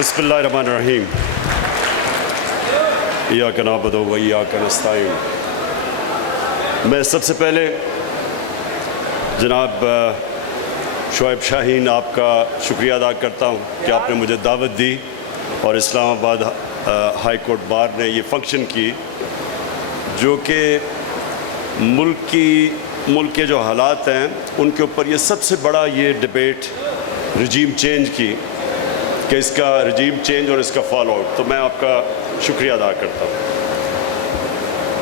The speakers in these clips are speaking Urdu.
بسم اللہ الرحمن الرحیم ایاک نعبد و ایاک نستعین۔ میں سب سے پہلے جناب شعیب شاہین آپ کا شکریہ ادا کرتا ہوں کہ آپ نے مجھے دعوت دی اور اسلام آباد ہائی کورٹ بار نے یہ فنکشن کی، جو کہ ملک کے جو حالات ہیں ان کے اوپر یہ سب سے بڑا یہ ڈیبیٹ رجیم چینج کی، کہ اس کا رجیم چینج اور اس کا فال آؤٹ۔ تو میں آپ کا شکریہ ادا کرتا ہوں۔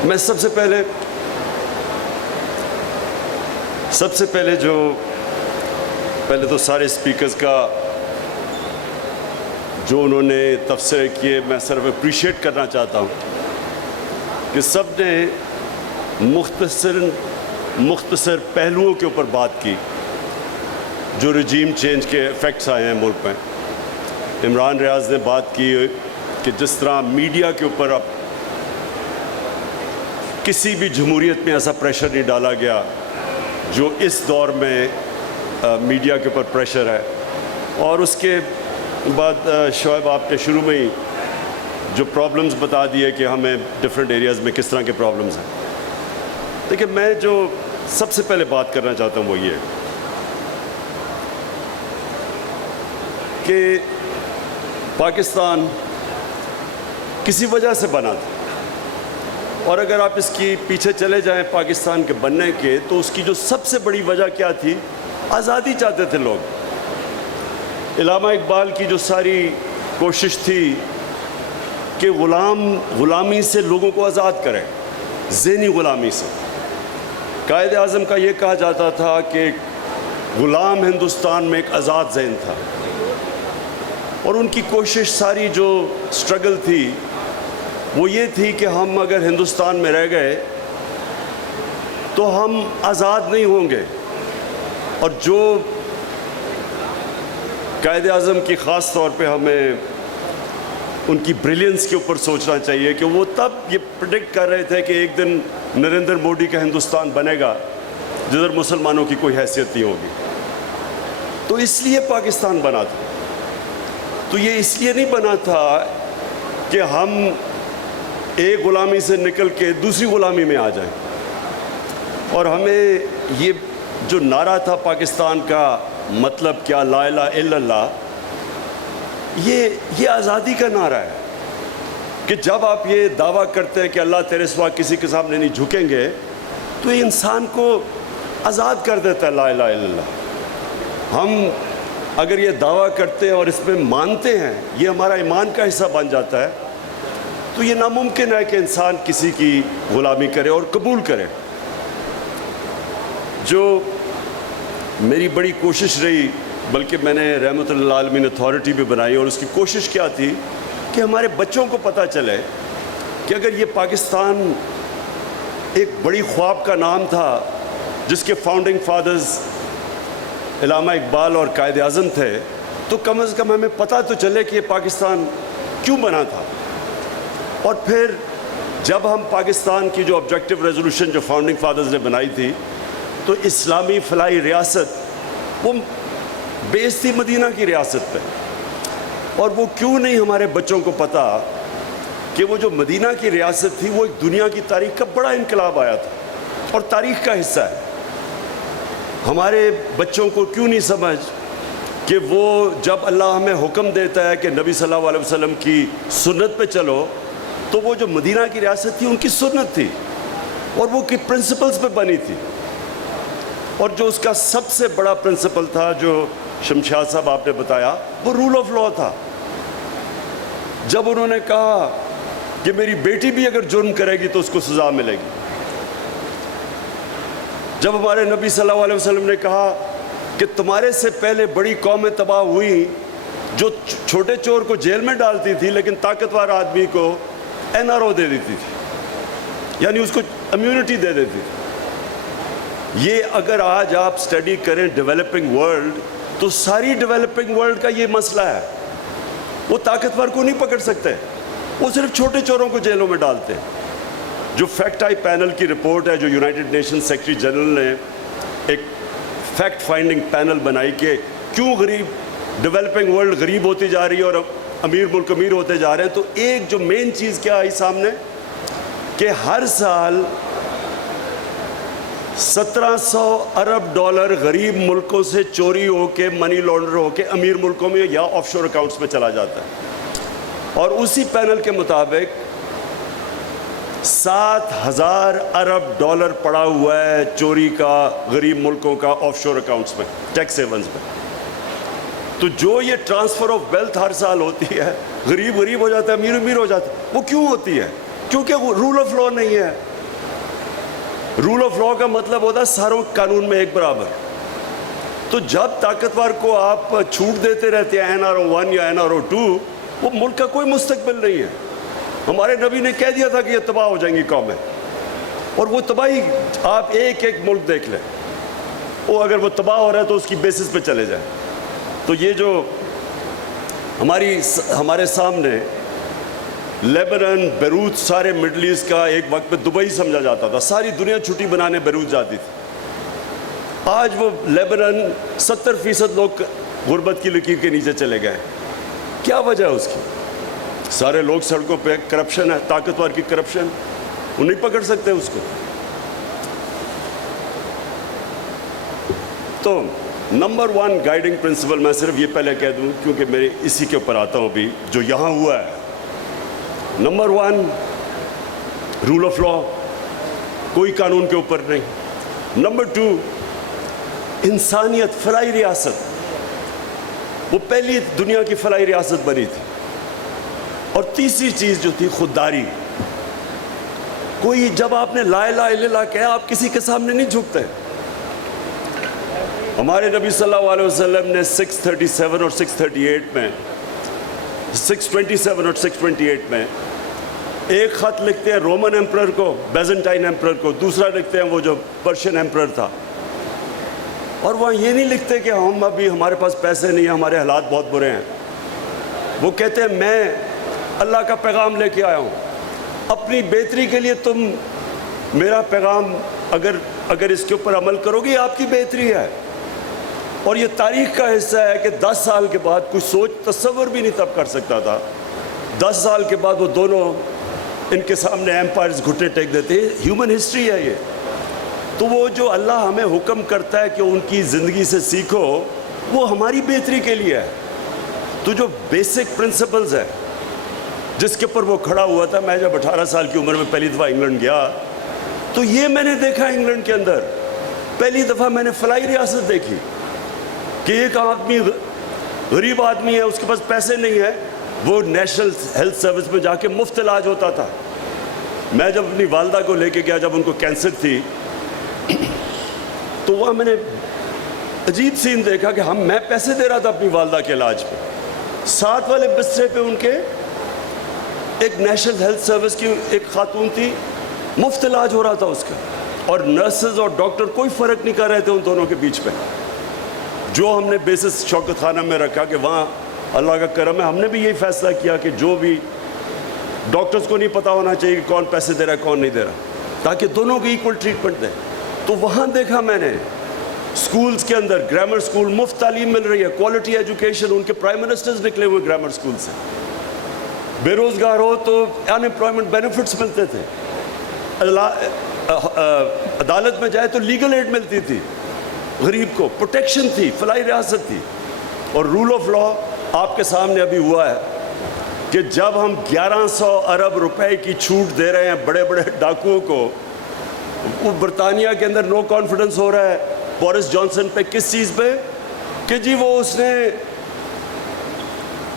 میں سب سے پہلے پہلے تو سارے اسپیکرز کا جو انہوں نے تبصرے کیے میں صرف اپریشیٹ کرنا چاہتا ہوں کہ سب نے مختصر پہلوؤں کے اوپر بات کی جو رجیم چینج کے ایفیکٹس آئے ہیں ملک میں۔ عمران ریاض نے بات کی کہ جس طرح میڈیا کے اوپر اب کسی بھی جمہوریت میں ایسا پریشر نہیں ڈالا گیا جو اس دور میں میڈیا کے اوپر پریشر ہے۔ اور اس کے بعد شعیب آپ نے شروع میں ہی جو پرابلمز بتا دیے کہ ہمیں ڈفرینٹ ایریاز میں کس طرح کے پرابلمز ہیں۔ دیکھیں، میں جو سب سے پہلے بات کرنا چاہتا ہوں وہ یہ کہ پاکستان کسی وجہ سے بنا تھا، اور اگر آپ اس کی پیچھے چلے جائیں پاکستان کے بننے کے، تو اس کی جو سب سے بڑی وجہ کیا تھی؟ آزادی چاہتے تھے لوگ۔ علامہ اقبال کی جو ساری کوشش تھی کہ غلامی سے لوگوں کو آزاد کریں، ذہنی غلامی سے۔ قائد اعظم کا یہ کہا جاتا تھا کہ غلام ہندوستان میں ایک آزاد ذہن تھا، اور ان کی کوشش ساری جو سٹرگل تھی وہ یہ تھی کہ ہم اگر ہندوستان میں رہ گئے تو ہم آزاد نہیں ہوں گے۔ اور جو قائد اعظم کی خاص طور پہ ہمیں ان کی بریلینس کے اوپر سوچنا چاہیے کہ وہ تب یہ پریڈکٹ کر رہے تھے کہ ایک دن نریندر مودی کا ہندوستان بنے گا جدھر مسلمانوں کی کوئی حیثیت نہیں ہوگی۔ تو اس لیے پاکستان بنا تھا۔ تو یہ اس لیے نہیں بنا تھا کہ ہم ایک غلامی سے نکل کے دوسری غلامی میں آ جائیں۔ اور ہمیں یہ جو نعرہ تھا پاکستان کا مطلب کیا، لا الہ الا اللہ، یہ آزادی کا نعرہ ہے کہ جب آپ یہ دعویٰ کرتے ہیں کہ اللہ تیرے سوا کسی کے سامنے نہیں جھکیں گے، تو یہ انسان کو آزاد کر دیتا ہے لا الہ الا اللہ۔ ہم اگر یہ دعویٰ کرتے ہیں اور اس میں مانتے ہیں، یہ ہمارا ایمان کا حصہ بن جاتا ہے، تو یہ ناممکن ہے کہ انسان کسی کی غلامی کرے اور قبول کرے۔ جو میری بڑی کوشش رہی، بلکہ میں نے رحمت اللہ عالمین اتھارٹی بھی بنائی، اور اس کی کوشش کیا تھی کہ ہمارے بچوں کو پتہ چلے کہ اگر یہ پاکستان ایک بڑی خواب کا نام تھا جس کے فاؤنڈنگ فادرز علامہ اقبال اور قائد اعظم تھے، تو کم از کم ہمیں پتہ تو چلے کہ یہ پاکستان کیوں بنا تھا۔ اور پھر جب ہم پاکستان کی جو آبجیکٹیو ریزولوشن جو فاؤنڈنگ فادرز نے بنائی تھی، تو اسلامی فلاحی ریاست وہ بیس تھی مدینہ کی ریاست پہ۔ اور وہ کیوں نہیں ہمارے بچوں کو پتہ کہ وہ جو مدینہ کی ریاست تھی وہ ایک دنیا کی تاریخ کا بڑا انقلاب آیا تھا اور تاریخ کا حصہ ہے۔ ہمارے بچوں کو کیوں نہیں سمجھ کہ وہ جب اللہ ہمیں حکم دیتا ہے کہ نبی صلی اللہ علیہ وسلم کی سنت پہ چلو، تو وہ جو مدینہ کی ریاست تھی ان کی سنت تھی اور وہ کی پرنسپلز پہ بنی تھی۔ اور جو اس کا سب سے بڑا پرنسپل تھا جو شمشاد صاحب آپ نے بتایا، وہ رول آف لا تھا۔ جب انہوں نے کہا کہ میری بیٹی بھی اگر جرم کرے گی تو اس کو سزا ملے گی، جب ہمارے نبی صلی اللہ علیہ وسلم نے کہا کہ تمہارے سے پہلے بڑی قومیں تباہ ہوئیں جو چھوٹے چور کو جیل میں ڈالتی تھی لیکن طاقتور آدمی کو این آر او دے دیتی تھی، یعنی اس کو امیونٹی دے دیتی تھی۔ یہ اگر آج آپ سٹڈی کریں ڈیولپنگ ورلڈ، تو ساری ڈیولپنگ ورلڈ کا یہ مسئلہ ہے۔ وہ طاقتور کو نہیں پکڑ سکتے، وہ صرف چھوٹے چوروں کو جیلوں میں ڈالتے ہیں۔ جو فیکٹ آئی پینل کی رپورٹ ہے جو یونائٹڈ نیشن سیکرٹری جنرل نے ایک فیکٹ فائنڈنگ پینل بنائی کہ کیوں ڈیولپنگ ورلڈ غریب ہوتی جا رہی ہے اور امیر ملک امیر ہوتے جا رہے ہیں، تو ایک جو مین چیز کیا آئی سامنے کہ ہر سال 1700 ارب ڈالر غریب ملکوں سے چوری ہو کے منی لانڈر ہو کے امیر ملکوں میں یا آف شور اکاؤنٹس میں چلا جاتا ہے، اور اسی پینل کے مطابق 7,000 ارب ڈالر پڑا ہوا ہے چوری کا غریب ملکوں کا آف شور اکاؤنٹس میں، ٹیکس ہیونز میں۔ تو جو یہ ٹرانسفر آف ویلتھ ہر سال ہوتی ہے، غریب غریب ہو جاتا ہے، امیر امیر ہو جاتا ہے، وہ کیوں ہوتی ہے؟ کیونکہ وہ رول آف لا نہیں ہے۔ رول آف لا کا مطلب ہوتا ہے ساروں قانون میں ایک برابر۔ تو جب طاقتور کو آپ چھوٹ دیتے رہتے ہیں NRO1 یا NRO2، وہ ملک کا کوئی مستقبل نہیں ہے۔ ہمارے نبی نے کہہ دیا تھا کہ یہ تباہ ہو جائیں گی قومیں، اور وہ تباہی آپ ایک ایک ملک دیکھ لیں، وہ اگر وہ تباہ ہو رہا ہے تو اس کی بیسس پہ چلے جائیں۔ تو یہ جو ہمارے سامنے لیبنان، بیروت، سارے مڈل ایسٹ کا ایک وقت پہ دبئی سمجھا جاتا تھا، ساری دنیا چھٹی بنانے بیروت جاتی تھی۔ آج وہ لیبنان 70% لوگ غربت کی لکیر کے نیچے چلے گئے۔ کیا وجہ ہے اس کی؟ سارے لوگ سڑکوں پہ، کرپشن ہے، طاقتور کی کرپشن، وہ نہیں پکڑ سکتے اس کو۔ تو نمبر 1 گائیڈنگ پرنسپل میں صرف یہ پہلے کہہ دوں، کیونکہ میں اسی کے اوپر آتا ہوں ابھی جو یہاں ہوا ہے۔ نمبر 1 رول آف لا، کوئی قانون کے اوپر نہیں۔ نمبر 2 انسانیت، فلاحی ریاست، وہ پہلی دنیا کی فلاحی ریاست بنی تھی۔ اور تیسری چیز جو تھی خودداری۔ کوئی جب آپ نے لا الہ الا اللہ کہا، آپ کسی کے سامنے نہیں جھکتے۔ ہمارے نبی صلی اللہ علیہ وسلم نے 637 اور 638 میں 627 اور 628 میں ایک خط لکھتے ہیں رومن ایمپرر کو، بیزنٹائن ایمپرر کو، دوسرا لکھتے ہیں وہ جو پرشین ایمپرر تھا، اور وہاں یہ نہیں لکھتے کہ ہم ابھی ہمارے پاس پیسے نہیں ہیں، ہمارے حالات بہت برے ہیں۔ وہ کہتے ہیں میں اللہ کا پیغام لے کے آیا ہوں، اپنی بہتری کے لیے تم میرا پیغام اگر اس کے اوپر عمل کرو گے، یہ آپ کی بہتری ہے۔ اور یہ تاریخ کا حصہ ہے کہ 10 سال کے بعد کوئی سوچ تصور بھی نہیں تب کر سکتا تھا، 10 سال کے بعد وہ دونوں ان کے سامنے ایمپائرز گھٹنے ٹیک دیتے ہیں۔ ہیومن ہسٹری ہے یہ۔ تو وہ جو اللہ ہمیں حکم کرتا ہے کہ ان کی زندگی سے سیکھو، وہ ہماری بہتری کے لیے ہے۔ تو جو بیسک پرنسپلز ہے جس کے اوپر وہ کھڑا ہوا تھا، میں جب 18 سال کی عمر میں پہلی دفعہ انگلینڈ گیا تو یہ میں نے دیکھا انگلینڈ کے اندر پہلی دفعہ میں نے فلاحی ریاست دیکھی کہ ایک آدمی غریب آدمی ہے، اس کے پاس پیسے نہیں ہے، وہ نیشنل ہیلتھ سروس میں جا کے مفت علاج ہوتا تھا۔ میں جب اپنی والدہ کو لے کے گیا، جب ان کو کینسر تھی، تو وہاں میں نے عجیب سین دیکھا کہ میں پیسے دے رہا تھا اپنی والدہ کے علاج پہ، ساتھ والے بسترے پہ ان کے ایک نیشنل ہیلتھ سروس کی ایک خاتون تھی، مفت علاج ہو رہا تھا اس کا، اور نرسز اور ڈاکٹر کوئی فرق نہیں کر رہے تھے ان دونوں کے بیچ پہ۔ جو ہم نے بیسس شوکت خانہ میں رکھا کہ وہاں اللہ کا کرم ہے، ہم نے بھی یہی فیصلہ کیا کہ جو بھی ڈاکٹرز کو نہیں پتا ہونا چاہیے کہ کون پیسے دے رہا ہے کون نہیں دے رہا، تاکہ دونوں کو ایکول ٹریٹمنٹ دیں۔ تو وہاں دیکھا میں نے سکولز کے اندر، گرامر سکول، مفت تعلیم مل رہی ہے، کوالٹی ایجوکیشن، ان کے پرائم منسٹرز نکلے ہوئے گرامر سکول سے۔ بے روزگار ہو تو ان امپلائمنٹ بینیفٹس ملتے تھے، عدالت میں جائے تو لیگل ایڈ ملتی تھی، غریب کو پروٹیکشن تھی، فلاحی ریاست تھی۔ اور رول آف لا آپ کے سامنے ابھی ہوا ہے کہ جب ہم 1100 ارب روپے کی چھوٹ دے رہے ہیں بڑے بڑے ڈاکوؤں کو، وہ برطانیہ کے اندر نو کانفیڈنس ہو رہا ہے بورس جانسن پہ، کس چیز پہ؟ کہ جی وہ اس نے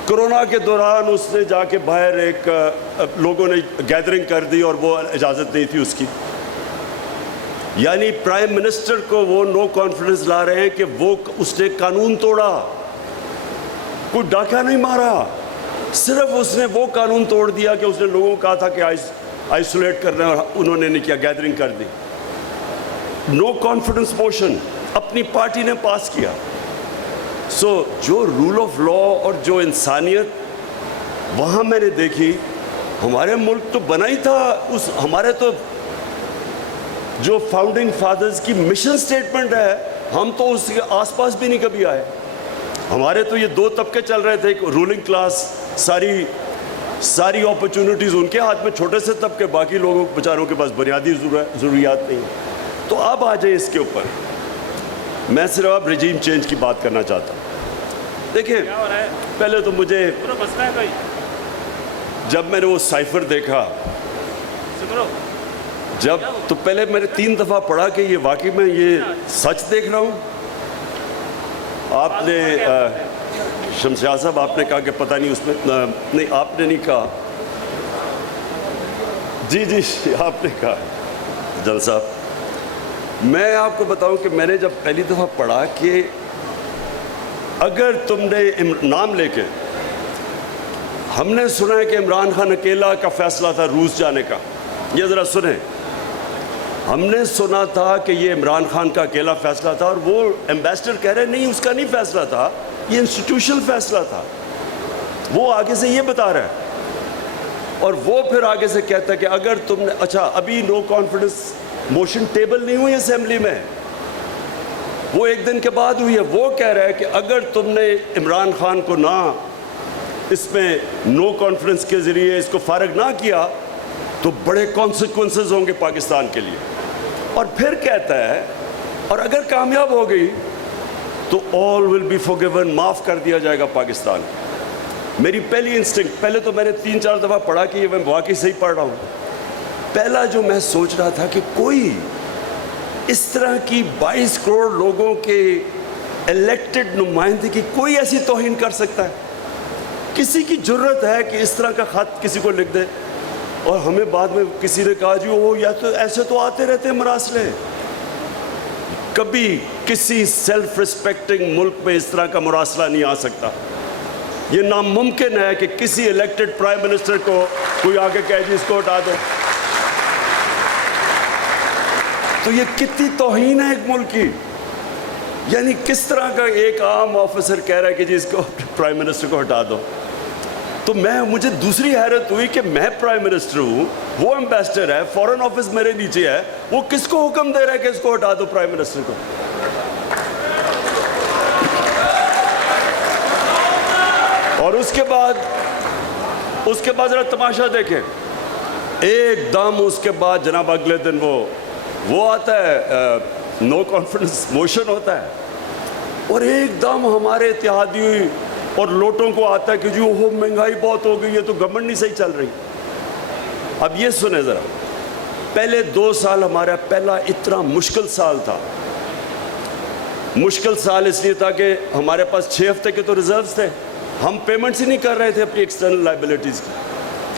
کرونا کے دوران اس نے جا کے باہر ایک لوگوں نے گیدرنگ کر دی اور وہ اجازت نہیں تھی اس کی، یعنی پرائم منسٹر کو وہ نو کانفیڈنس لا رہے ہیں کہ وہ اس نے قانون توڑا، کوئی ڈاکہ نہیں مارا، صرف اس نے وہ قانون توڑ دیا کہ اس نے لوگوں کو کہا تھا کہ آئسولیٹ کرنا، اور انہوں نے نہیں کیا، گیدرنگ کر دی۔ نو کانفیڈنس موشن اپنی پارٹی نے پاس کیا۔ سو جو رول آف لا اور جو انسانیت وہاں میں نے دیکھی، ہمارے ملک تو بنا ہی تھا ہمارے تو جو فاؤنڈنگ فادرز کی مشن سٹیٹمنٹ ہے، ہم تو اس کے آس پاس بھی نہیں کبھی آئے۔ ہمارے تو یہ دو طبقے چل رہے تھے, ایک رولنگ کلاس, ساری اپرچونٹیز ان کے ہاتھ میں, چھوٹے سے طبقے, باقی لوگوں بیچاروں کے پاس بنیادی ضروریات نہیں. تو آپ آ جائیں اس کے اوپر. میں صرف اب رجیم چینج کی بات کرنا چاہتا ہوں. دیکھیں, پہلے تو مجھے جب میں نے وہ سائفر دیکھا, تو پہلے میں نے 3 دفعہ پڑھا کہ یہ واقعی میں یہ سچ دیکھ رہا ہوں. آپ نے شمشاد صاحب آپ نے کہا کہ پتہ نہیں اس میں, نہیں آپ نے نہیں کہا, جی آپ نے کہا جل صاحب. میں آپ کو بتاؤں کہ میں نے جب پہلی دفعہ پڑھا کہ اگر تم نے نام لے کے, ہم نے سنا ہے کہ عمران خان اکیلا کا فیصلہ تھا روس جانے کا. یہ ذرا سنیں, ہم نے سنا تھا کہ یہ عمران خان کا اکیلا فیصلہ تھا, اور وہ ایمبیسڈر کہہ رہے نہیں اس کا نہیں فیصلہ تھا, یہ انسٹیٹیوشنل فیصلہ تھا. وہ آگے سے یہ بتا رہا ہے, اور وہ پھر آگے سے کہتا ہے کہ اگر تم نے, اچھا ابھی نو کانفیڈنس موشن ٹیبل نہیں ہوئی اسمبلی میں, وہ 1 دن کے بعد ہوئی ہے. وہ کہہ رہا ہے کہ اگر تم نے عمران خان کو نہ اس میں نو کانفیڈنس کے ذریعے اس کو فارغ نہ کیا تو بڑے کانسیکوینسز ہوں گے پاکستان کے لیے. اور پھر کہتا ہے اور اگر کامیاب ہو گئی تو all will be forgiven, معاف کر دیا جائے گا پاکستان. میری پہلی انسٹنکٹ, پہلے تو میں نے 3-4 دفعہ پڑھا کہ یہ میں واقعی صحیح پڑھ رہا ہوں. پہلا جو میں سوچ رہا تھا کہ کوئی اس طرح کی 22 کروڑ لوگوں کے الیکٹڈ نمائندگی کوئی ایسی توہین کر سکتا ہے؟ کسی کی جرت ہے کہ اس طرح کا خط کسی کو لکھ دے؟ اور ہمیں بعد میں کسی نے کہا جی وہ یا تو ایسے تو آتے رہتے ہیں مراسلے. کبھی کسی سیلف ریسپیکٹنگ ملک میں اس طرح کا مراسلہ نہیں آ سکتا. یہ ناممکن ہے کہ کسی الیکٹڈ پرائم منسٹر کو کوئی آگے کہے جی اس کو ہٹا دو. تو یہ کتنی توہین ہے ایک ملک کی. یعنی کس طرح کا ایک عام آفیسر کہہ رہا ہے کہ جی اس کو پرائم منسٹر کو ہٹا دو. تو مجھے دوسری حیرت ہوئی کہ میں پرائم منسٹر ہوں, وہ ایمبیسڈر ہے, فورن آفس میرے نیچے ہے, وہ کس کو حکم دے رہا ہے کہ اس کو ہٹا دو پرائم منسٹر کو؟ اور اس کے بعد ذرا تماشا دیکھیں. ایک دم اس کے بعد جناب اگلے دن وہ آتا ہے, نو کانفیڈنس موشن ہوتا ہے, اور ایک دم ہمارے اتحادی اور لوٹوں کو آتا ہے کہ جو مہنگائی بہت ہو گئی ہے تو گورنمنٹ نہیں صحیح چل رہی. اب یہ سنیں ذرا, پہلے 2 سال ہمارا پہلا اتنا مشکل سال تھا. مشکل سال اس لیے تھا کہ ہمارے پاس 6 ہفتے کے تو ریزروز تھے, ہم پیمنٹس ہی نہیں کر رہے تھے اپنی ایکسٹرنل لائبلٹیز کی.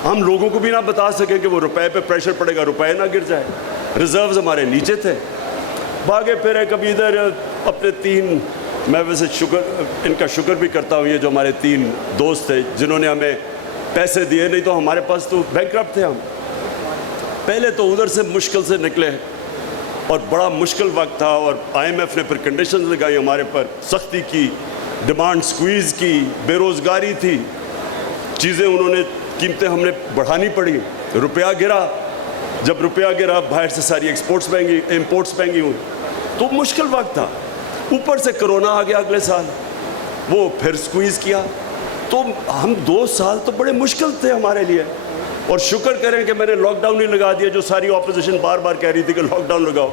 ہم لوگوں کو بھی نہ بتا سکیں کہ وہ روپے پہ پریشر پڑے گا, روپے نہ گر جائے. ریزروز ہمارے نیچے تھے. بھاگے پھرے کبھی ادھر اپنے 3, میں ویسے ان کا شکر بھی کرتا ہوں, یہ جو ہمارے 3 دوست تھے جنہوں نے ہمیں پیسے دیے, نہیں تو ہمارے پاس تو بینکرپٹ تھے ہم. پہلے تو ادھر سے مشکل سے نکلے اور بڑا مشکل وقت تھا, اور IMF نے پھر کنڈیشنز لگائی ہمارے پر, سختی کی, ڈیمانڈ سکویز کی, بے روزگاری تھی, چیزیں انہوں نے, قیمتیں ہم نے بڑھانی پڑی, روپیہ گرا. جب روپیہ گرا باہر سے ساری امپورٹس مہنگی ہوئی, تو مشکل وقت تھا. اوپر سے کرونا آ گیا اگلے سال, وہ پھر سکویز کیا. تو ہم 2 سال تو بڑے مشکل تھے ہمارے لیے. اور شکر کریں کہ میں نے لاک ڈاؤن نہیں لگا دیا, جو ساری اپوزیشن بار بار کہہ رہی تھی کہ لاک ڈاؤن لگاؤ.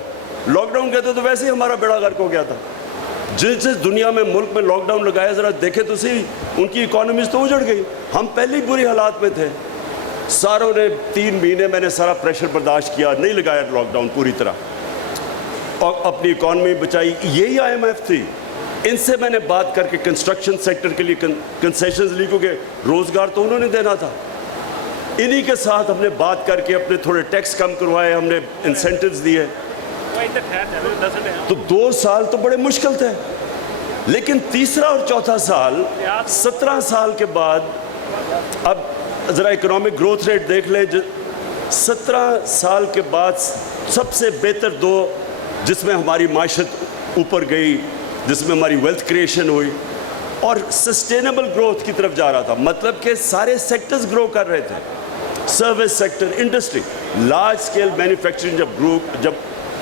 لاک ڈاؤن کہتے تو ویسے ہی ہمارا بیڑا غرق ہو گیا تھا. جس دنیا میں ملک میں لاک ڈاؤن لگایا, ذرا دیکھے تو صحیح, ان کی اکانومیز تو اجڑ گئی. ہم پہلے ہی بری حالات میں تھے. ساروں نے 3 مہینے میں نے سارا پریشر برداشت کیا, نہیں لگایا لاک ڈاؤن پوری طرح, اور اپنی اکانومی بچائی. یہی IMF تھی. ان سے میں نے بات کر کے کنسٹرکشن سیکٹر کے لیے کنسیشنز لی, کیونکہ روزگار تو انہوں نے دینا تھا. انہی کے ساتھ ہم نے بات کر کے اپنے تھوڑے ٹیکس کم کروائے, ہم نے انسینٹیوز دیے. تو 2 سال تو بڑے مشکل تھے. لیکن تیسرا اور چوتھا سال, 17 سال کے بعد, اب ذرا اکنامک گروتھ ریٹ دیکھ لیں. 17 سال کے بعد سب سے بہتر 2 جس میں ہماری معیشت اوپر گئی, جس میں ہماری ویلتھ کریشن ہوئی, اور سسٹینیبل گروتھ کی طرف جا رہا تھا. مطلب کہ سارے سیکٹرز گرو کر رہے تھے. Service sector, industry, large scale manufacturing جب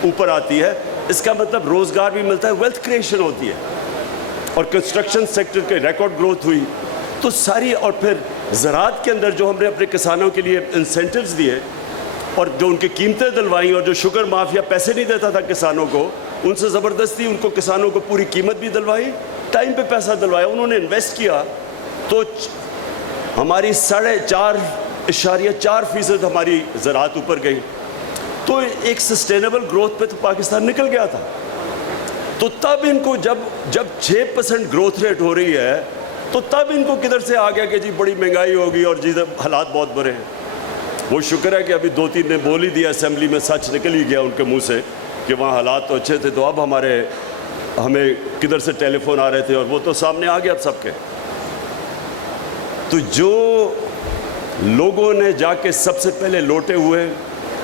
اوپر آتی ہے, اس کا مطلب روزگار بھی ملتا ہے, ویلتھ کریشن ہوتی ہے. اور کنسٹرکشن سیکٹر کے ریکارڈ گروتھ ہوئی. تو ساری, اور پھر زراعت کے اندر جو ہم نے اپنے کسانوں کے لیے انسینٹیوز دیے اور جو ان کی قیمتیں دلوائیں, اور جو شوگر مافیا پیسے نہیں دیتا تھا کسانوں کو, ان سے زبردستی ان کو کسانوں کو پوری قیمت بھی دلوائی, ٹائم پہ پیسہ دلوایا, انہوں نے انویسٹ کیا. تو ہماری 4.4% ہماری زراعت اوپر گئی. تو ایک سسٹینیبل گروتھ پہ تو پاکستان نکل گیا تھا. تو تب ان کو جب 6% گروتھ ریٹ ہو رہی ہے, تو تب ان کو کدھر سے آ گیا کہ جی بڑی مہنگائی ہوگی اور جی حالات بہت برے ہیں. وہ شکر ہے کہ ابھی 2-3 نے بول ہی دیا اسمبلی میں, سچ نکل ہی گیا ان کے منہ سے کہ وہاں حالات تو اچھے تھے. تو اب ہمیں کدھر سے ٹیلی فون آ رہے تھے اور وہ تو سامنے آ گیا اب سب کے. تو جو لوگوں نے جا کے سب سے پہلے لوٹے ہوئے,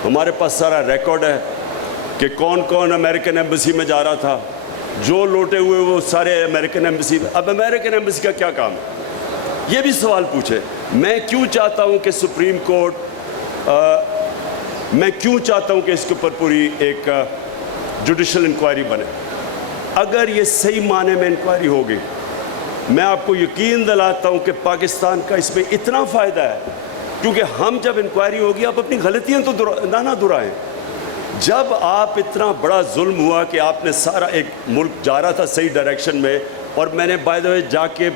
ہمارے پاس سارا ریکارڈ ہے کہ کون کون امریکن ایمبیسی میں جا رہا تھا. جو لوٹے ہوئے وہ سارے امریکن ایمبیسی میں. اب امریکن ایمبیسی کا کیا کام ہے, یہ بھی سوال پوچھے. میں کیوں چاہتا ہوں کہ سپریم کورٹ, میں کیوں چاہتا ہوں کہ اس کے اوپر پوری ایک جوڈیشل انکوائری بنے. اگر یہ صحیح معنی میں انکوائری ہوگی, میں آپ کو یقین دلاتا ہوں کہ پاکستان کا اس میں اتنا فائدہ ہے, کیونکہ ہم جب انکوائری ہوگی, آپ اپنی غلطیاں تو نہ دہرائیں. جب آپ اتنا بڑا ظلم ہوا کہ آپ نے سارا ایک ملک جا رہا تھا صحیح ڈائریکشن میں, اور میں نے بائی دا وے جا کے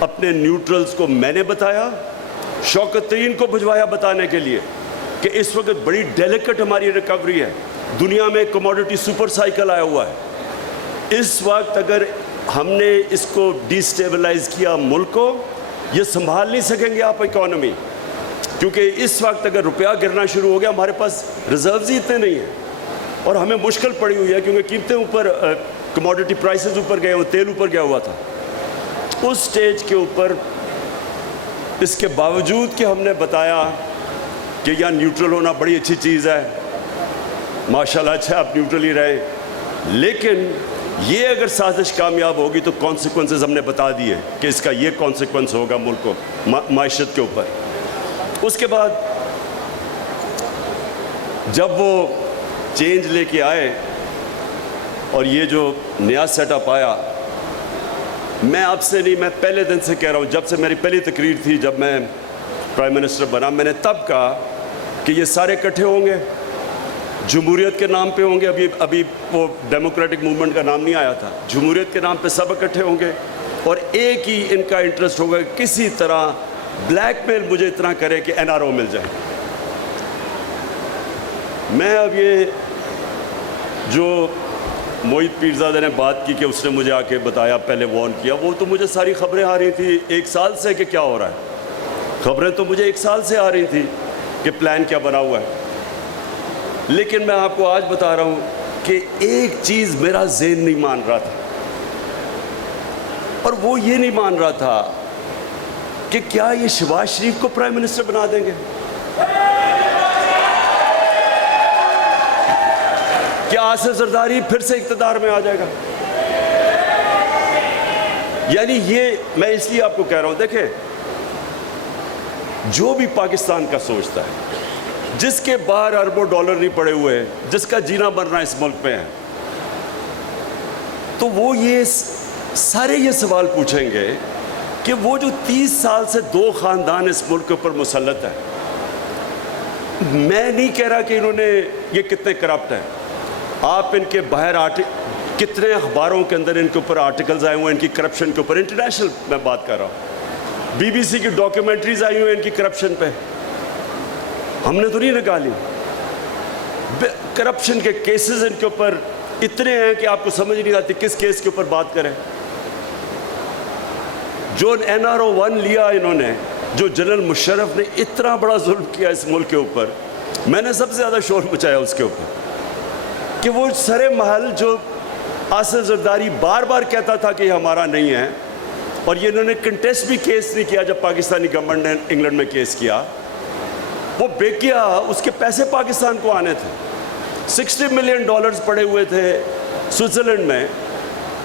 اپنے نیوٹرلز کو میں نے بتایا, شوکت ترین کو بھجوایا بتانے کے لیے کہ اس وقت بڑی ڈیلیکٹ ہماری ریکوری ہے. دنیا میں کموڈٹی سپر سائیکل آیا ہوا ہے. اس وقت اگر ہم نے اس کو ڈی سٹیبلائز کیا ملک کو, یہ سنبھال نہیں سکیں گے آپ اکانومی, کیونکہ اس وقت اگر روپیہ گرنا شروع ہو گیا, ہمارے پاس ریزروز ہی اتنے نہیں ہیں اور ہمیں مشکل پڑی ہوئی ہے, کیونکہ قیمتیں اوپر, کموڈٹی پرائسز اوپر گئے ہوئے, تیل اوپر گیا ہوا تھا. اس سٹیج کے اوپر اس کے باوجود کہ ہم نے بتایا کہ یہاں نیوٹرل ہونا بڑی اچھی چیز ہے, ماشاءاللہ اچھا آپ نیوٹرل ہی رہیں, لیکن یہ اگر سازش کامیاب ہوگی تو کانسیکوینسز ہم نے بتا دیے کہ اس کا یہ کانسیکوینس ہوگا ملک کو, معیشت کے اوپر. اس کے بعد جب وہ چینج لے کے آئے اور یہ جو نیا سیٹ اپ آیا, میں آپ سے نہیں, میں پہلے دن سے کہہ رہا ہوں, جب سے میری پہلی تقریر تھی جب میں پرائم منسٹر بنا, میں نے تب کہا کہ یہ سارے اکٹھے ہوں گے, جمہوریت کے نام پہ ہوں گے. ابھی وہ ڈیموکریٹک موومنٹ کا نام نہیں آیا تھا, جمہوریت کے نام پہ سب اکٹھے ہوں گے, اور ایک ہی ان کا انٹرسٹ ہوگا کہ کسی طرح بلیک میل مجھے اتنا کرے کہ این آر او مل جائے. میں اب یہ جو موہت پیرزادہ نے بات کی کہ اس نے مجھے آ کے بتایا, پہلے وارن کیا, وہ تو مجھے ساری خبریں آ رہی تھی 1 سال سے کہ کیا ہو رہا ہے. خبریں تو مجھے 1 سال سے آ رہی تھی کہ پلان کیا بنا ہوا ہے. لیکن میں آپ کو آج بتا رہا ہوں کہ ایک چیز میرا ذہن نہیں مان رہا تھا, اور وہ یہ نہیں مان رہا تھا کہ کیا یہ شہباز شریف کو پرائم منسٹر بنا دیں گے, کیا آصف زرداری پھر سے اقتدار میں آ جائے گا. یعنی یہ میں اس لیے آپ کو کہہ رہا ہوں, دیکھیں جو بھی پاکستان کا سوچتا ہے, جس کے باہر اربوں ڈالر نہیں پڑے ہوئے, جس کا جینا مرنا اس ملک پہ ہے, تو وہ یہ سارے یہ سوال پوچھیں گے کہ وہ جو 30 سال سے 2 خاندان اس ملک کے اوپر مسلط ہے, میں نہیں کہہ رہا کہ انہوں نے یہ کتنے کرپٹ ہیں. آپ ان کے باہر کتنے اخباروں کے اندر ان کے اوپر آرٹیکلز آئے ہوئے ہیں ان کی کرپشن کے اوپر, انٹرنیشنل میں بات کر رہا ہوں, BBC کی ڈاکیومنٹریز آئی ہوئی ہیں ان کی کرپشن پہ, ہم نے تو نہیں نکالی. کرپشن کے کیسز ان کے اوپر اتنے ہیں کہ آپ کو سمجھ نہیں آتی کس کیس کے اوپر بات کریں. جو NRO-1 لیا انہوں نے, جو جنرل مشرف نے اتنا بڑا ظلم کیا اس ملک کے اوپر, میں نے سب سے زیادہ شور مچایا اس کے اوپر کہ وہ سرے محل جو آصف زرداری بار بار کہتا تھا کہ یہ ہمارا نہیں ہے, اور یہ انہوں نے کنٹیسٹ بھی کیس نہیں کیا جب پاکستانی گورنمنٹ نے انگلینڈ میں کیس کیا, وہ بیکیا اس کے پیسے پاکستان کو آنے تھے. $60 ملین پڑے ہوئے تھے سوئٹزرلینڈ میں,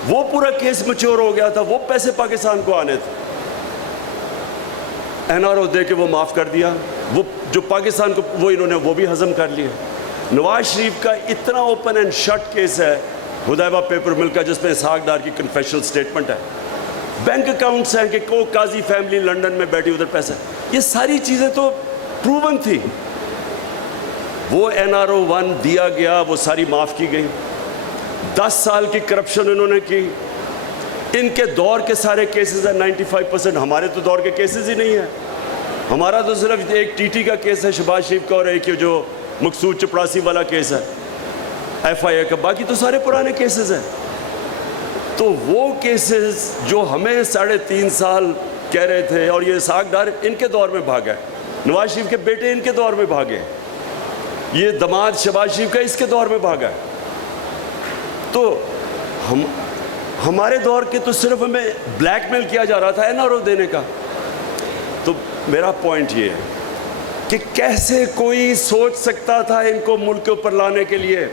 وہ پورا کیس میچور ہو گیا تھا, وہ پیسے پاکستان کو آنے تھے. NRO دے کے وہ معاف کر دیا, وہ جو پاکستان کو وہ انہوں نے وہ بھی ہضم کر لیا. نواز شریف کا اتنا اوپن اینڈ شٹ کیس ہے حدیبہ پیپر مل کا, جس میں اسحاق ڈار کی کنفیشنل سٹیٹمنٹ ہے, بینک اکاؤنٹس ہیں کہ کو قاضی فیملی لنڈن میں بیٹھی ادھر پیسہ. یہ ساری چیزیں تو پروون تھی. وہ NRO-1 دیا گیا, وہ ساری معاف کی گئی. 10 سال کی کرپشن انہوں نے کی. ان کے دور کے سارے کیسز ہیں 95%. ہمارے تو دور کے کیسز ہی نہیں ہیں. ہمارا تو صرف ایک TT کا کیس ہے شہباز شریف کا, اور ایک جو مقصود چپڑاسی والا کیس ہے FIA کا. باقی تو سارے پرانے کیسز ہیں. تو وہ کیسز جو ہمیں 3.5 سال کہہ رہے تھے, اور یہ اسحاق ڈار ان کے دور میں بھاگا ہے, نواز شریف کے بیٹے ان کے دور میں بھاگے, یہ داماد شہباز شریف کا اس کے دور میں بھاگا ہے. تو ہمارے دور کے تو صرف ہمیں بلیک میل کیا جا رہا تھا NRO دینے کا. تو میرا پوائنٹ یہ ہے کہ کیسے کوئی سوچ سکتا تھا ان کو ملک کے اوپر لانے کے لیے.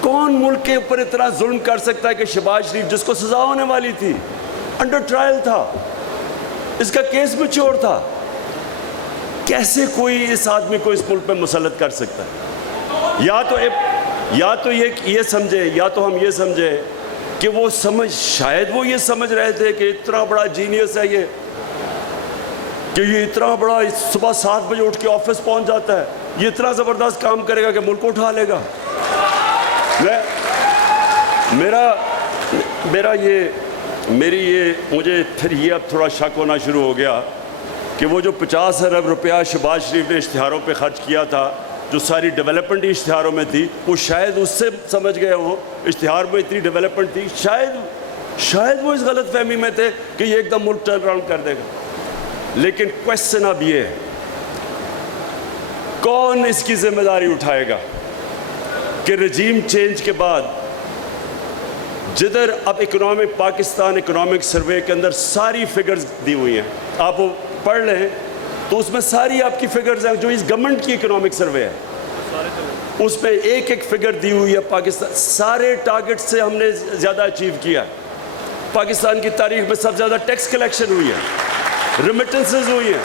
کون ملک کے اوپر اتنا ظلم کر سکتا ہے کہ شہباز شریف, جس کو سزا ہونے والی تھی, انڈر ٹرائل تھا, اس کا کیس میچور تھا, کیسے کوئی اس آدمی کو اس ملک پہ مسلط کر سکتا ہے؟ یا تو یہ سمجھے, یا تو ہم یہ سمجھے کہ وہ شاید وہ یہ سمجھ رہے تھے کہ اتنا بڑا جینیس ہے یہ, کہ یہ اتنا بڑا صبح 7 بجے اٹھ کے آفس پہنچ جاتا ہے, یہ اتنا زبردست کام کرے گا کہ ملک کو اٹھا لے گا. مجھے پھر یہ اب تھوڑا شک ہونا شروع ہو گیا کہ وہ جو 50 ارب روپیہ شہباز شریف نے اشتہاروں پہ خرچ کیا تھا, جو ساری ڈیولپمنٹ اشتہاروں میں تھی, وہ شاید اس سے سمجھ گئے ہوں اشتہار میں اتنی ڈیولپمنٹ تھی. شاید وہ اس غلط فہمی میں تھے کہ یہ ایک دم ملک ٹرن اراؤنڈ کر دے گا. لیکن کوشچن اب یہ ہے, کون اس کی ذمہ داری اٹھائے گا کہ رجیم چینج کے بعد جدھر اب پاکستان اکنامک سروے کے اندر ساری فگرز دی ہوئی ہیں, آپ وہ پڑھ لیں تو اس میں ساری آپ کی فگرز ہیں جو اس گورنمنٹ کی اکنامک سروے ہے, اس میں ایک فگر دی ہوئی ہے. پاکستان سارے ٹارگٹ سے ہم نے زیادہ اچیو کیا ہے. پاکستان کی تاریخ میں سب سے زیادہ ٹیکس کلیکشن ہوئی ہے, ریمیٹنسز ہوئی ہیں,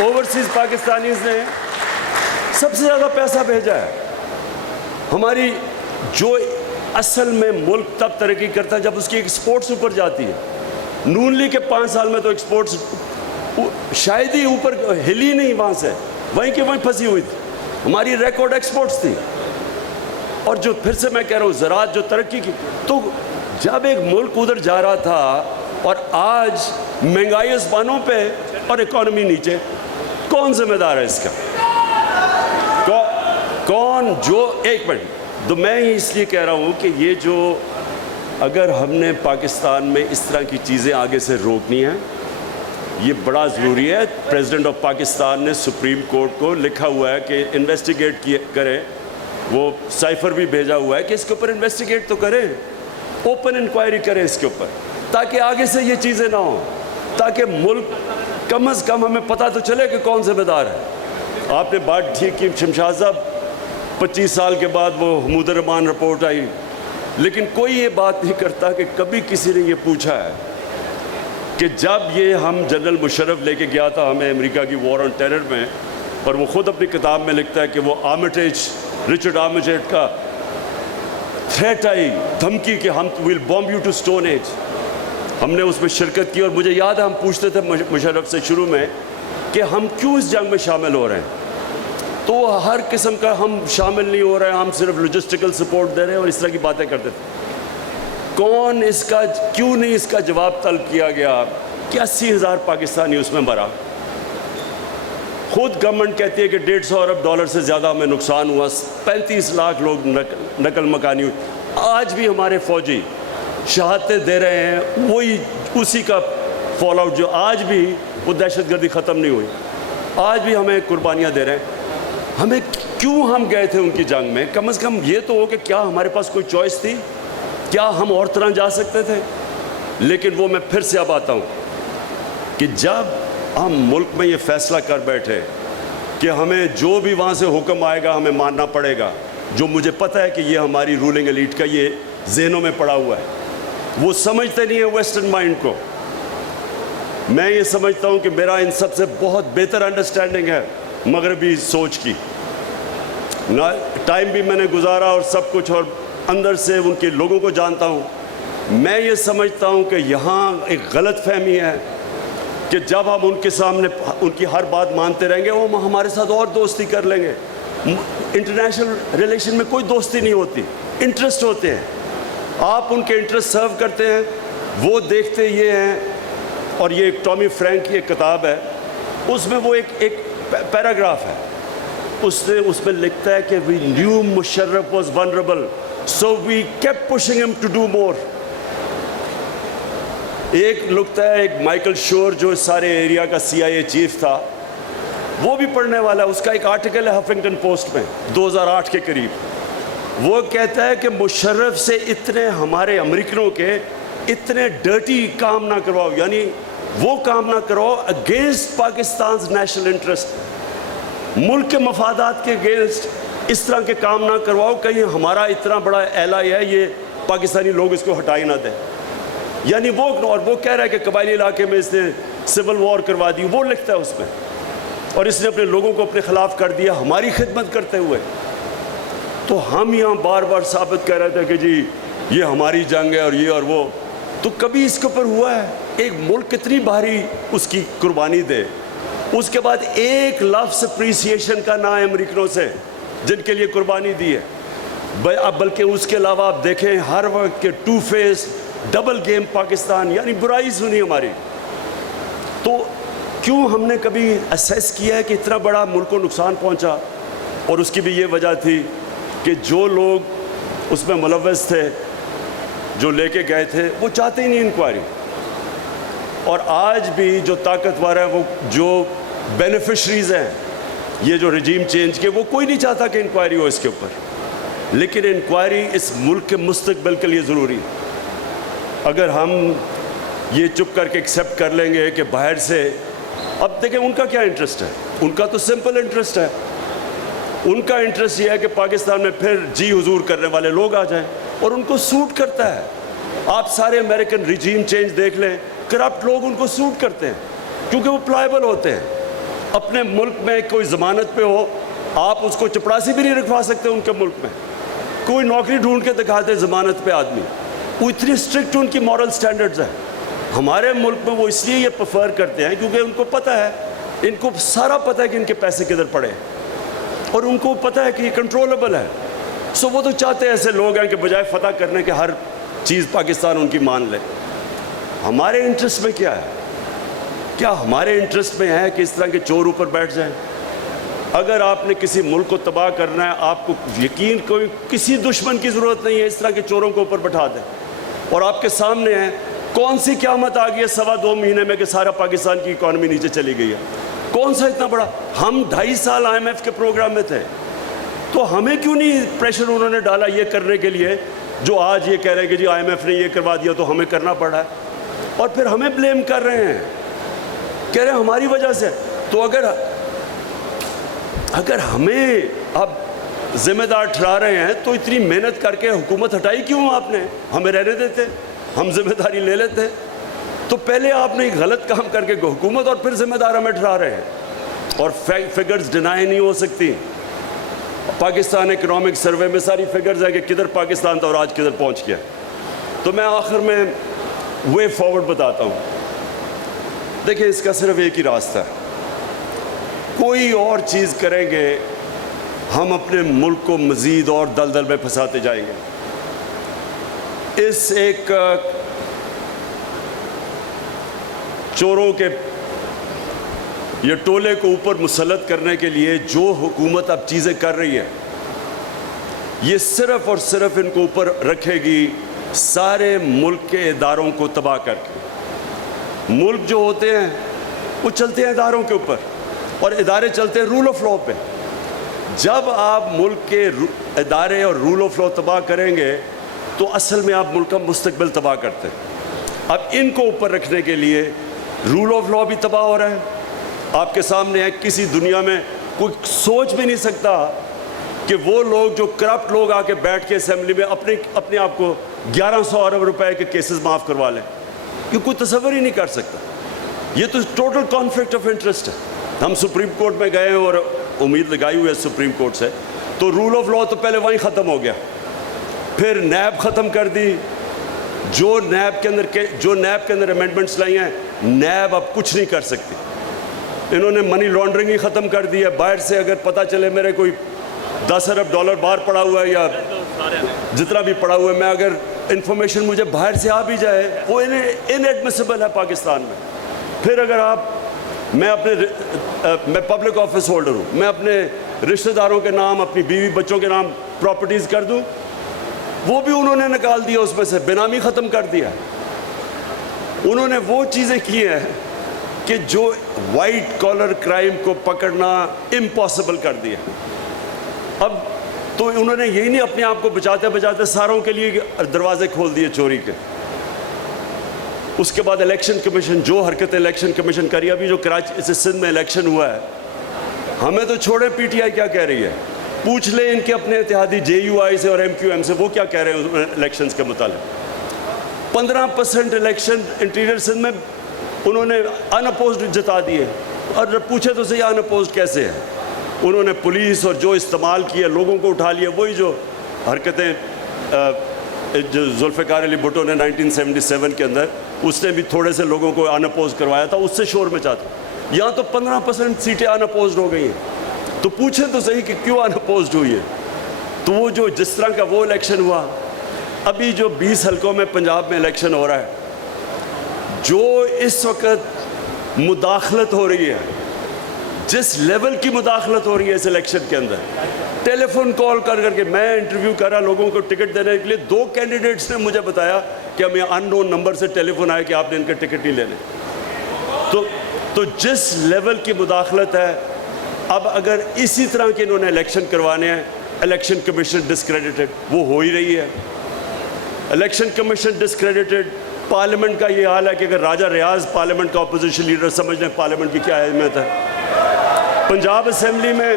اوورسیز پاکستانیز نے سب سے زیادہ پیسہ بھیجا ہے. ہماری جو اصل میں ملک تب ترقی کرتا ہے جب اس کی ایکسپورٹس اوپر جاتی ہے. نون لیگ کے 5 سال میں تو ایکسپورٹس شاید ہی اوپر ہلی نہیں, وہاں سے وہیں کی وہیں پھنسی ہوئی تھی. ہماری ریکارڈ ایکسپورٹس تھی. اور جو پھر سے میں کہہ رہا ہوں زراعت جو ترقی کی, تو جب ایک ملک ادھر جا رہا تھا اور آج مہنگائی آسمانوں پہ اور اکانومی نیچے, کون ذمہ دار ہے اس کا؟ کون جو ایک منٹ تو میں اس لیے کہہ رہا ہوں کہ یہ جو اگر ہم نے پاکستان میں اس طرح کی چیزیں آگے سے روکنی ہیں, یہ بڑا ضروری ہے. پریزیڈنٹ آف پاکستان نے سپریم کورٹ کو لکھا ہوا ہے کہ انویسٹیگیٹ کرے, وہ سائفر بھی بھیجا ہوا ہے کہ اس کے اوپر انویسٹیگیٹ تو کریں, اوپن انکوائری کریں اس کے اوپر, تاکہ آگے سے یہ چیزیں نہ ہوں, تاکہ ملک کم از کم ہمیں پتہ تو چلے کہ کون ذمہ دار ہے. آپ نے بات ٹھیک کی, شمشاد صاحب 25 سال کے بعد وہ حمود الرحمان رپورٹ آئی, لیکن کوئی یہ بات نہیں کرتا کہ کبھی کسی نے یہ پوچھا ہے کہ جب یہ ہم جنرل مشرف لے کے گیا تھا ہمیں امریکہ کی وار آن ٹیرر میں, اور وہ خود اپنی کتاب میں لکھتا ہے کہ وہ رچرڈ آرمیٹیج کا تھریٹ آئی, دھمکی کہ ہم we'll bomb you to stone age, ہم نے اس میں شرکت کی. اور مجھے یاد ہے ہم پوچھتے تھے مشرف سے شروع میں کہ ہم کیوں اس جنگ میں شامل ہو رہے ہیں, تو ہر قسم کا ہم شامل نہیں ہو رہے ہیں, ہم صرف لاجسٹیکل سپورٹ دے رہے ہیں, اور اس طرح کی باتیں کرتے تھے. کون اس کا کیوں نہیں اس کا جواب طلب کیا گیا کہ 80,000 پاکستانی اس میں مرا. خود گورنمنٹ کہتی ہے کہ $150 ارب سے زیادہ ہمیں نقصان ہوا, 35 لاکھ لوگ نقل مکانی ہوئی. آج بھی ہمارے فوجی شہادتیں دے رہے ہیں, وہی اسی کا فال آؤٹ, جو آج بھی وہ دہشت گردی ختم نہیں ہوئی, آج بھی ہمیں قربانیاں دے رہے ہیں. ہمیں کیوں ہم گئے تھے ان کی جنگ میں؟ کم از کم یہ تو ہو کہ کیا ہمارے پاس کوئی چوائس تھی, کیا ہم اور طرح جا سکتے تھے؟ لیکن وہ میں پھر سے اب آتا ہوں کہ جب ہم ملک میں یہ فیصلہ کر بیٹھے کہ ہمیں جو بھی وہاں سے حکم آئے گا ہمیں ماننا پڑے گا, جو مجھے پتہ ہے کہ یہ ہماری رولنگ ایلیٹ کا یہ ذہنوں میں پڑا ہوا ہے, وہ سمجھتے نہیں ہیں ویسٹرن مائنڈ کو. میں یہ سمجھتا ہوں کہ میرا ان سب سے بہت بہتر انڈرسٹینڈنگ ہے مغربی سوچ کی. ٹائم بھی میں نے گزارا اور سب کچھ, اور اندر سے ان کے لوگوں کو جانتا ہوں. میں یہ سمجھتا ہوں کہ یہاں ایک غلط فہمی ہے کہ جب ہم ان کے سامنے ان کی ہر بات مانتے رہیں گے وہ ہمارے ساتھ اور دوستی کر لیں گے. انٹرنیشنل ریلیشن میں کوئی دوستی نہیں ہوتی, انٹرسٹ ہوتے ہیں. آپ ان کے انٹرسٹ سرو کرتے ہیں, وہ دیکھتے یہ ہیں. اور یہ ایک ٹامی فرینک کی ایک کتاب ہے, اس میں وہ ایک پیراگراف ہے, اس میں لکھتا ہے کہ we knew Musharraf was vulnerable so we keep pushing him to do more. ایک لکھتا ہے ایک مائیکل شور جو اس سارے ایریا کا CIA چیف تھا, وہ بھی پڑھنے والا ہے. اس کا ایک آرٹیکل ہے ہفنگٹن پوسٹ میں 2008 کے قریب. وہ کہتا ہے کہ مشرف سے اتنے ہمارے امریکنوں کے اتنے ڈرٹی کام نہ کرواؤ, یعنی وہ کام نہ کرواؤ اگینسٹ پاکستان's نیشنل انٹرسٹ, ملک کے مفادات کے اگینسٹ اس طرح کے کام نہ کرواؤ کہیں ہمارا اتنا بڑا ایلائی ہے یہ پاکستانی لوگ اس کو ہٹائی نہ دیں. یعنی اور وہ کہہ رہا ہے کہ قبائلی علاقے میں اس نے سول وار کروا دی, وہ لکھتا ہے اس میں, اور اس نے اپنے لوگوں کو اپنے خلاف کر دیا ہماری خدمت کرتے ہوئے. تو ہم یہاں بار بار ثابت کر رہے تھے کہ جی یہ ہماری جنگ ہے اور یہ اور وہ, تو کبھی اس کے اوپر ہوا ہے ایک ملک کتنی بھاری اس کی قربانی دے, اس کے بعد ایک لفظ اپریسیشن کا نہ ہے امریکنوں سے جن کے لیے قربانی دی ہے. بلکہ اس کے علاوہ آپ دیکھیں ہر وقت کے two face double game Pakistan, یعنی برائی سنی ہماری. تو کیوں ہم نے کبھی اسیس کیا ہے کہ اتنا بڑا ملک کو نقصان پہنچا؟ اور اس کی بھی یہ وجہ تھی کہ جو لوگ اس میں ملوث تھے, جو لے کے گئے تھے, وہ چاہتے ہی نہیں انکوائری. اور آج بھی جو طاقتور ہے, وہ جو بینیفیشریز ہیں یہ جو رجیم چینج کے, وہ کوئی نہیں چاہتا کہ انکوائری ہو اس کے اوپر. لیکن انکوائری اس ملک کے مستقبل کے لیے ضروری ہے. اگر ہم یہ چپ کر کے ایکسیپٹ کر لیں گے کہ باہر سے, اب دیکھیں ان کا کیا انٹرسٹ ہے, ان کا تو سمپل انٹرسٹ ہے. ان کا انٹرسٹ یہ ہے کہ پاکستان میں پھر جی حضور کرنے والے لوگ آ جائیں, اور ان کو سوٹ کرتا ہے. آپ سارے امریکن رجیم چینج دیکھ لیں, کرپٹ لوگ ان کو سوٹ کرتے ہیں کیونکہ وہ پلائبل ہوتے ہیں. اپنے ملک میں کوئی ضمانت پہ ہو, آپ اس کو چپڑاسی بھی نہیں رکھوا سکتے ان کے ملک میں. کوئی نوکری ڈھونڈ کے دکھاتے ضمانت پہ آدمی, وہ اتنی اسٹرکٹ ان کی مورل سٹینڈرڈز ہیں. ہمارے ملک میں وہ اس لیے یہ پریفر کرتے ہیں کیونکہ ان کو پتہ ہے, ان کو سارا پتہ ہے کہ ان کے پیسے کدھر پڑے, اور ان کو پتہ ہے کہ یہ کنٹرولبل ہے. سو وہ تو چاہتے ہیں ایسے لوگ ہیں کہ بجائے فتح کرنے کے ہر چیز پاکستان ان کی مان لے. ہمارے انٹرسٹ میں کیا ہے؟ کیا ہمارے انٹرسٹ میں ہے کہ اس طرح کے چور اوپر بیٹھ جائیں؟ اگر آپ نے کسی ملک کو تباہ کرنا ہے, آپ کو یقین کوئی کسی دشمن کی ضرورت نہیں ہے, اس طرح کے چوروں کو اوپر بٹھا دیں. اور آپ کے سامنے ہے کون سی قیامت آ گئی ہے 2.25 مہینے میں کہ سارا پاکستان کی اکانومی نیچے چلی گئی ہے. کون سا اتنا بڑا, ہم 2.5 سال IMF کے پروگرام میں تھے, تو ہمیں کیوں نہیں پریشر انہوں نے ڈالا یہ کرنے کے لیے جو آج یہ کہہ رہے ہیں کہ جی IMF نے یہ کروا دیا تو ہمیں کرنا پڑا ہے, اور پھر ہمیں بلیم کر رہے ہیں, کہہ رہے ہیں ہماری وجہ سے. تو اگر ہمیں اب ذمہ دار ٹھہرا رہے ہیں تو اتنی محنت کر کے حکومت ہٹائی کیوں آپ نے؟ ہمیں رہنے دیتے, ہم ذمہ داری لے لیتے. تو پہلے آپ نے ایک غلط کام کر کے حکومت, اور پھر ذمہ دار ہمیں ٹھہرا رہے ہیں. اور فگرز ڈینائی نہیں ہو سکتی. پاکستان اکنامک سروے میں ساری فگرز ہیں کہ کدھر پاکستان تھا اور آج کدھر پہنچ گیا. تو میں آخر میں وے فارورڈ بتاتا ہوں. دیکھیں اس کا صرف ایک ہی راستہ ہے, کوئی اور چیز کریں گے ہم اپنے ملک کو مزید اور دلدل میں پھنساتے جائیں گے. اس ایک چوروں کے یہ ٹولے کو اوپر مسلط کرنے کے لیے جو حکومت اب چیزیں کر رہی ہے, یہ صرف اور صرف ان کو اوپر رکھے گی سارے ملک کے اداروں کو تباہ کر کے. ملک جو ہوتے ہیں وہ چلتے ہیں اداروں کے اوپر, اور ادارے چلتے ہیں رول آف لا پہ. جب آپ ملک کے ادارے اور رول آف لا تباہ کریں گے تو اصل میں آپ ملک کا مستقبل تباہ کرتے ہیں. اب ان کو اوپر رکھنے کے لیے رول آف لا بھی تباہ ہو رہا ہے. آپ کے سامنے ہے, کسی دنیا میں کوئی سوچ بھی نہیں سکتا کہ وہ لوگ جو کرپٹ لوگ آ کے بیٹھ کے اسمبلی میں اپنے آپ کو 1100 ارب روپے کے کیسز معاف کروا لیں. یہ کوئی تصور ہی نہیں کر سکتا. یہ تو ٹوٹل کانفلکٹ آف انٹرسٹ ہے. ہم سپریم کورٹ میں گئے اور امید لگائی ہوئی ہے سپریم کورٹ سے, تو رول آف لا تو پہلے وہیں ختم ہو گیا, پھر نیب ختم کر دی, جو نیب کے اندر امینڈمنٹس لائی ہیں، نیب اب کچھ نہیں کر سکتی. انہوں نے منی لانڈرنگ ہی ختم کر دی ہے. باہر سے اگر پتہ چلے میرے کوئی $10 ارب باہر پڑا ہوا ہے یا جتنا بھی پڑا ہوا ہے، میں اگر انفارمیشن مجھے باہر سے آ بھی جائے، وہ ان ایڈمیسیبل ہے پاکستان میں. پھر اگر میں پبلک آفس ہولڈر ہوں، میں اپنے رشتہ داروں کے نام، اپنی بیوی بچوں کے نام پراپرٹیز کر دوں، وہ بھی انہوں نے نکال دیا اس میں سے، بینامی ختم کر دیا. انہوں نے وہ چیزیں کی ہیں کہ جو وائٹ کالر کرائم کو پکڑنا امپاسبل کر دیا. اب تو انہوں نے یہی نہیں اپنے آپ کو بچاتے بچاتے ساروں کے لیے دروازے کھول دیے چوری کے. اس کے بعد الیکشن کمیشن جو حرکت الیکشن کمیشن کری، ابھی جو کراچی سے سندھ میں الیکشن ہوا ہے، ہمیں تو چھوڑے پی ٹی آئی کیا کہہ رہی ہے، پوچھ لیں ان کے اپنے اتحادی جے یو آئی سے اور ایم کیو ایم سے، وہ کیا کہہ رہے ہیں الیکشنز کے متعلق. 15% الیکشن انٹیریئر سندھ میں انہوں نے ان اپوزڈ جتا دیے. اور جب پوچھے تو صحیح ان اپوزڈ کیسے ہے، انہوں نے پولیس اور جو استعمال کیا لوگوں کو اٹھا لیا، وہی جو حرکتیں جو ذوالفقار علی بھٹو نے 1977 کے اندر، اس نے بھی تھوڑے سے لوگوں کو ان اپوز کروایا تھا، اس سے شور مچاتا. یہاں تو 15% سیٹیں ان اپوزڈ ہو گئی ہیں. تو پوچھیں تو صحیح کہ کیوں ان اپوزڈ ہوئی ہے. تو وہ جو جس طرح کا وہ الیکشن ہوا، ابھی جو 20 حلقوں میں پنجاب میں الیکشن ہو رہا ہے، جو اس وقت مداخلت ہو رہی ہے، جس لیول کی مداخلت ہو رہی ہے اس الیکشن کے اندر، ٹیلی فون کال کر کے میں انٹرویو کر رہا لوگوں کو ٹکٹ دینے کے لیے. 2 کینڈیڈیٹس نے مجھے بتایا کہ ہمیں ان نون نمبر سے ٹیلی فون آیا کہ آپ نے ان کے ٹکٹ نہیں لینے. تو جس لیول کی مداخلت ہے، اب اگر اسی طرح کے انہوں نے الیکشن کروانے ہیں، الیکشن کمیشن ڈسکریڈیٹڈ، وہ ہو ہی رہی ہے. Election commission ڈسکریڈیٹڈ. پارلیمنٹ کا یہ حال ہے کہ اگر راجہ ریاض پارلیمنٹ کا اپوزیشن لیڈر سمجھ لیں پارلیمنٹ کی کیا اہمیت ہے. پنجاب اسمبلی میں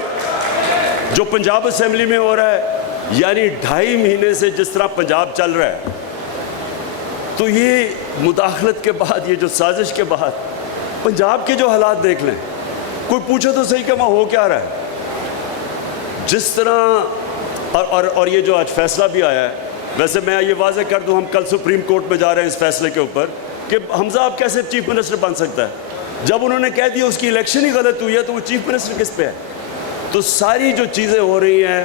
جو پنجاب اسمبلی میں ہو رہا ہے، یعنی 2.5 مہینے سے جس طرح پنجاب چل رہا ہے، تو یہ مداخلت کے بعد، یہ جو سازش کے بعد پنجاب کے جو حالات دیکھ لیں. کوئی پوچھے تو صحیح کہ وہاں ہو کیا رہا ہے. جس طرح اور یہ جو آج فیصلہ بھی آیا ہے، ویسے میں یہ واضح کر دوں، ہم کل سپریم کورٹ میں جا رہے ہیں اس فیصلے کے اوپر کہ حمزہ اب کیسے چیف منسٹر بن سکتا ہے. جب انہوں نے کہہ دیا اس کی الیکشن ہی غلط ہوئی ہے تو وہ چیف منسٹر کس پہ ہے. تو ساری جو چیزیں ہو رہی ہیں،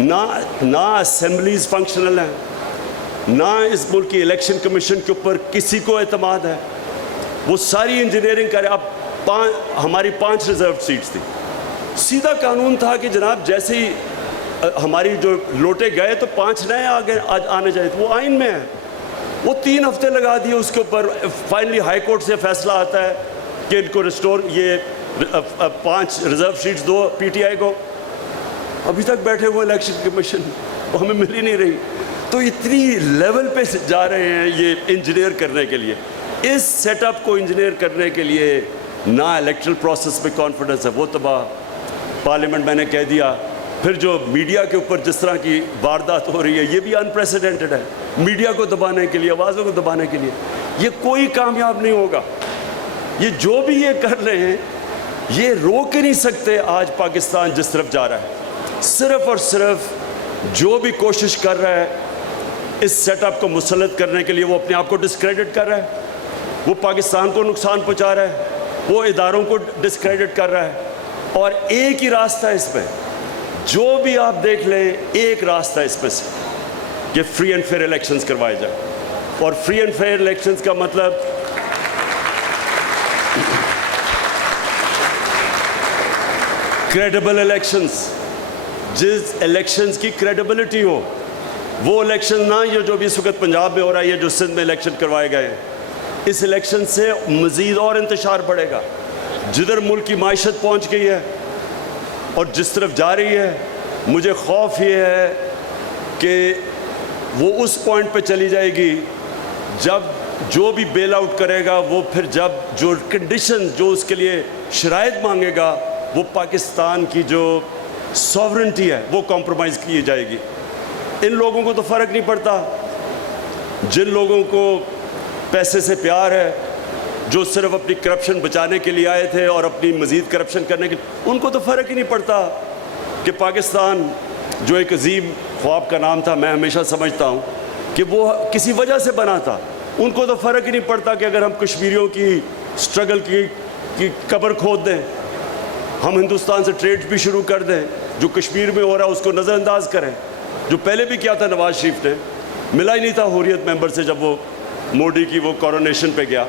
نہ اسمبلیز فنکشنل ہیں، نہ اس ملک کی الیکشن کمیشن کے اوپر کسی کو اعتماد ہے. وہ ساری انجینئرنگ کرے. اب ہماری 5 ریزرو سیٹس تھی. سیدھا قانون تھا کہ جناب جیسے ہی ہماری جو لوٹے گئے تو 5 نئے آنے چاہیے تھے. وہ آئین میں ہے. وہ 3 ہفتے لگا دیے اس کے اوپر. فائنلی ہائی کورٹ سے فیصلہ آتا ہے کہ ان کو ریسٹور، یہ 5 reserve seats 2 PTI کو. ابھی تک بیٹھے ہوئے الیکشن کمیشن، وہ ہمیں مل ہی نہیں رہی. تو اتنی لیول پہ جا رہے ہیں یہ انجینئر کرنے کے لیے. اس سیٹ اپ کو انجینئر کرنے کے لیے نہ الیکٹرل پروسیس پہ کانفیڈنس ہے، وہ تباہ. پارلیمنٹ میں نے کہہ دیا. پھر جو میڈیا کے اوپر جس طرح کی واردات ہو رہی ہے، یہ بھی انپریسیڈنٹڈ ہے. میڈیا کو دبانے کے لیے، آوازوں کو دبانے کے لیے، یہ کوئی کامیاب نہیں ہوگا. یہ جو بھی یہ کر رہے ہیں، یہ روک ہی نہیں سکتے آج پاکستان جس طرف جا رہا ہے. صرف اور صرف جو بھی کوشش کر رہا ہے اس سیٹ اپ کو مسلط کرنے کے لیے، وہ اپنے آپ کو ڈسکریڈٹ کر رہا ہے. وہ پاکستان کو نقصان پہنچا رہا ہے. وہ اداروں کو ڈسکریڈٹ کر رہا ہے. اور ایک ہی راستہ ہے اس پہ، جو بھی آپ دیکھ لیں، ایک راستہ ہے اس پہ سے کہ فری اینڈ فیئر الیکشنز کروائے جائیں. اور فری اینڈ فیئر الیکشنز کا مطلب کریڈیبل الیکشنز، جس الیکشنز کی کریڈیبلٹی ہو. وہ الیکشن نہ یہ جو بھی اس وقت پنجاب میں ہو رہا ہے، یہ جو سندھ میں الیکشن کروائے گئے ہیں، اس الیکشن سے مزید اور انتشار بڑھے گا. جدھر ملک کی معیشت پہنچ گئی ہے اور جس طرف جا رہی ہے، مجھے خوف یہ ہے کہ وہ اس پوائنٹ پہ چلی جائے گی جب جو بھی بیل آؤٹ کرے گا، وہ پھر جب جو کنڈیشن، جو اس کے لیے شرائط مانگے گا، وہ پاکستان کی جو سوورنٹی ہے وہ کمپرومائز کی جائے گی. ان لوگوں کو تو فرق نہیں پڑتا. جن لوگوں کو پیسے سے پیار ہے، جو صرف اپنی کرپشن بچانے کے لیے آئے تھے اور اپنی مزید کرپشن کرنے کے، ان کو تو فرق ہی نہیں پڑتا کہ پاکستان جو ایک عظیم خواب کا نام تھا. میں ہمیشہ سمجھتا ہوں کہ وہ کسی وجہ سے بنا تھا. ان کو تو فرق ہی نہیں پڑتا کہ اگر ہم کشمیریوں کی سٹرگل کی قبر کھود دیں, ہم ہندوستان سے ٹریڈ بھی شروع کر دیں, جو کشمیر میں ہو رہا ہے اس کو نظر انداز کریں, جو پہلے بھی کیا تھا نواز شریف نے, ملا ہی نہیں تھا حریت ممبر سے جب وہ موڈی کی وہ کورونیشن پہ گیا.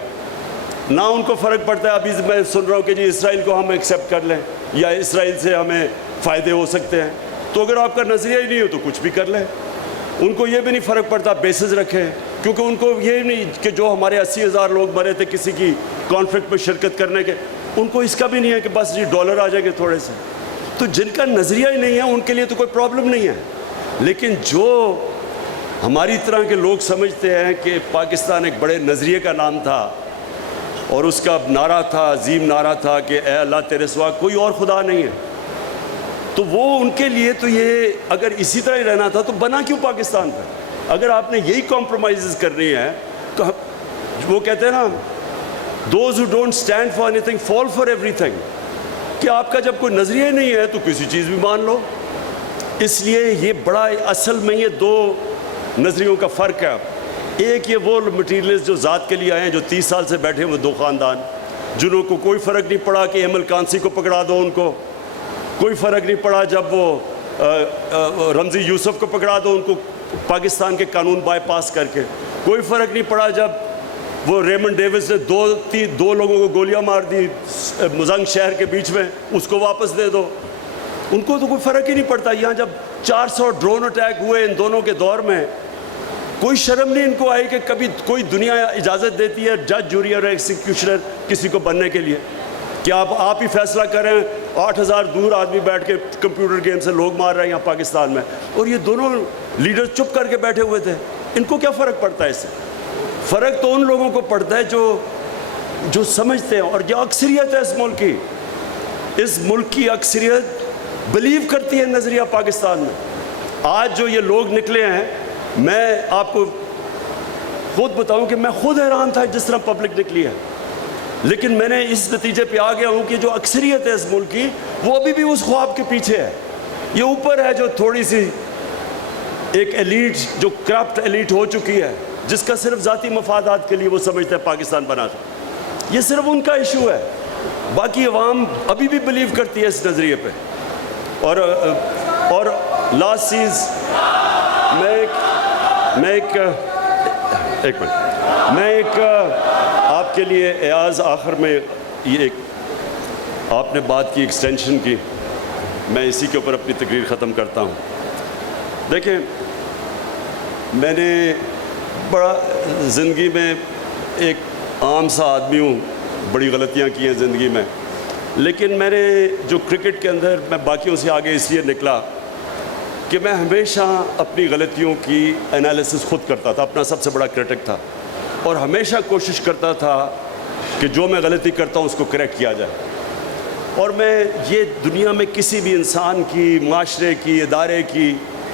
نہ ان کو فرق پڑتا ہے. ابھی میں سن رہا ہوں کہ جی اسرائیل کو ہم ایکسیپٹ کر لیں یا اسرائیل سے ہمیں فائدے ہو سکتے ہیں. تو اگر آپ کا نظریہ ہی نہیں ہو تو کچھ بھی کر لیں. ان کو یہ بھی نہیں فرق پڑتا بیسز رکھیں, کیونکہ ان کو یہ نہیں کہ جو ہمارے 80,000 لوگ مرے تھے کسی کی کانفلکٹ میں شرکت کرنے کے, ان کو اس کا بھی نہیں ہے کہ بس جی ڈالر آ جائیں گے تھوڑے سے. تو جن کا نظریہ ہی نہیں ہے ان کے لیے تو کوئی پرابلم نہیں ہے. لیکن جو ہماری طرح کے لوگ سمجھتے ہیں کہ پاکستان ایک بڑے نظریے کا نام تھا اور اس کا نعرہ تھا, عظیم نعرہ تھا کہ اے اللہ تیرے سوا کوئی اور خدا نہیں ہے, تو وہ ان کے لیے تو یہ اگر اسی طرح ہی رہنا تھا تو بنا کیوں پاکستان پہ؟ اگر آپ نے یہی کمپرومائزز کرنی ہے تو وہ کہتے ہیں نا those who don't stand for any thing fall for every thing, کہ آپ کا جب کوئی نظریہ ہی نہیں ہے تو کسی چیز بھی مان لو. اس لیے یہ بڑا اصل میں یہ دو نظریوں کا فرق ہے. ایک یہ وہ مٹیریلز جو ذات کے لیے آئے ہیں, جو 30 سال سے بیٹھے ہوئے دو خاندان, جنہوں کو کوئی فرق نہیں پڑا کہ ایمل کانسی کو پکڑا دو, ان کو کوئی فرق نہیں پڑا جب وہ رمزی یوسف کو پکڑا دو, ان کو پاکستان کے قانون بائی پاس کر کے, کوئی فرق نہیں پڑا جب وہ ریمنڈ ڈیوس نے دو لوگوں کو گولیاں مار دی مزنگ شہر کے بیچ میں, اس کو واپس دے دو. ان کو تو کوئی فرق ہی نہیں پڑتا. یہاں جب 400 ڈرون اٹیک ہوئے ان دونوں کے دور میں, کوئی شرم نہیں ان کو آئی کہ کبھی کوئی دنیا اجازت دیتی ہے جج, جوری اور ایکسیکیوشنر کسی کو بننے کے لیے کہ آپ ہی فیصلہ کریں. 8,000 دور آدمی بیٹھ کے کمپیوٹر گیم سے لوگ مار رہے ہیں یہاں پاکستان میں, اور یہ دونوں لیڈر چپ کر کے بیٹھے ہوئے تھے. ان کو کیا فرق پڑتا ہے اس سے؟ فرق تو ان لوگوں کو پڑتا ہے جو سمجھتے ہیں, اور جو اکثریت ہے اس ملک کی اکثریت بلیو کرتی ہے نظریہ پاکستان میں. آج جو یہ لوگ نکلے ہیں, میں آپ کو خود بتاؤں کہ میں خود حیران تھا جس طرح پبلک نکلی ہے, لیکن میں نے اس نتیجے پہ آ گیا ہوں کہ جو اکثریت ہے اس ملک کی وہ ابھی بھی اس خواب کے پیچھے ہے. یہ اوپر ہے جو تھوڑی سی ایک ایلیٹ, جو کرپٹ ایلیٹ ہو چکی ہے, جس کا صرف ذاتی مفادات کے لیے وہ سمجھتے ہیں پاکستان بنا تھا. یہ صرف ان کا ایشو ہے. باقی عوام ابھی بھی بلیو کرتی ہے اس نظریے پہ. اور لاسٹ چیز میں ایک آپ کے لیے ایاز آخر میں یہ ایک آپ نے بات کی ایکسٹینشن کی, میں اسی کے اوپر اپنی تقریر ختم کرتا ہوں. دیکھیں, میں نے بڑا زندگی میں ایک عام سا آدمی ہوں, بڑی غلطیاں کی ہیں زندگی میں, لیکن میں نے جو کرکٹ کے اندر میں باقیوں سے آگے اس لیے نکلا کہ میں ہمیشہ اپنی غلطیوں کی انالیسس خود کرتا تھا, اپنا سب سے بڑا کرٹک تھا, اور ہمیشہ کوشش کرتا تھا کہ جو میں غلطی کرتا ہوں اس کو کریکٹ کیا جائے. اور میں یہ دنیا میں کسی بھی انسان کی, معاشرے کی, ادارے کی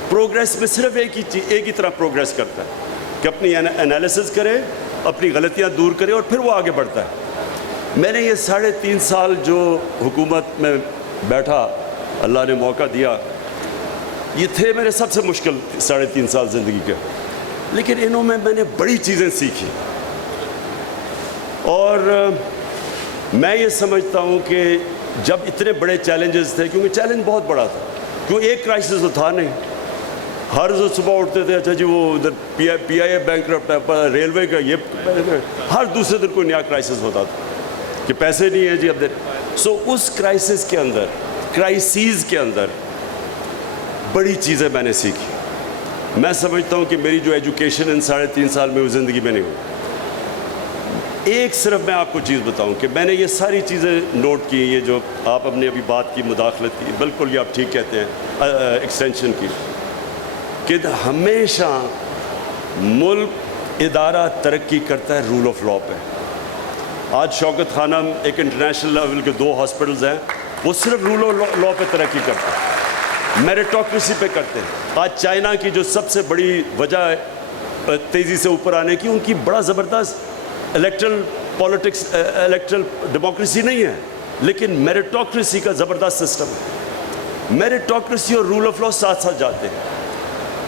پروگریس میں صرف ایک ہی طرح پروگریس کرتا ہے کہ اپنی انالیسس کرے, اپنی غلطیاں دور کرے اور پھر وہ آگے بڑھتا ہے. میں نے یہ 3.5 سال جو حکومت میں بیٹھا, اللہ نے موقع دیا, یہ تھے میرے سب سے مشکل 3.5 سال زندگی کے, لیکن انہوں میں نے بڑی چیزیں سیکھی. اور میں یہ سمجھتا ہوں کہ جب اتنے بڑے چیلنجز تھے, کیونکہ چیلنج بہت بڑا تھا, کیوں ایک کرائسس تو تھا نہیں. ہر روز صبح اٹھتے تھے, اچھا جی وہ ادھر پی آئی اے بینکرپٹ ہے, ریلوے کا یہ, ہر دوسرے دن کوئی نیا کرائسس ہوتا تھا کہ پیسے نہیں ہیں جی اب. سو اس کرائسس کے اندر, کرائسیز کے اندر بڑی چیزیں میں نے سیکھی. میں سمجھتا ہوں کہ میری جو ایجوکیشن ان 3.5 سال میں وہ زندگی میں نہیں ہوئی. ایک صرف میں آپ کو چیز بتاؤں کہ میں نے یہ ساری چیزیں نوٹ کی, یہ جو آپ اپنے ابھی بات کی مداخلت کی, بالکل یہ آپ ٹھیک کہتے ہیں, ایکسٹینشن کی, کہ ہمیشہ ملک ادارہ ترقی کرتا ہے رول آف لاء پہ. آج شوکت خانم ایک انٹرنیشنل لیول کے 2 ہاسپٹلز ہیں, وہ صرف رول آف لاء پہ ترقی کرتے ہیں, میریٹوکریسی پہ کرتے ہیں. آج چائنا کی جو سب سے بڑی وجہ ہے تیزی سے اوپر آنے کی, ان کی بڑا زبردست الیکٹرل پالیٹکس, الیکٹرل ڈیموکریسی نہیں ہے, لیکن میریٹوکریسی کا زبردست سسٹم ہے. میریٹوکریسی اور رول آف لاء ساتھ ساتھ جاتے ہیں.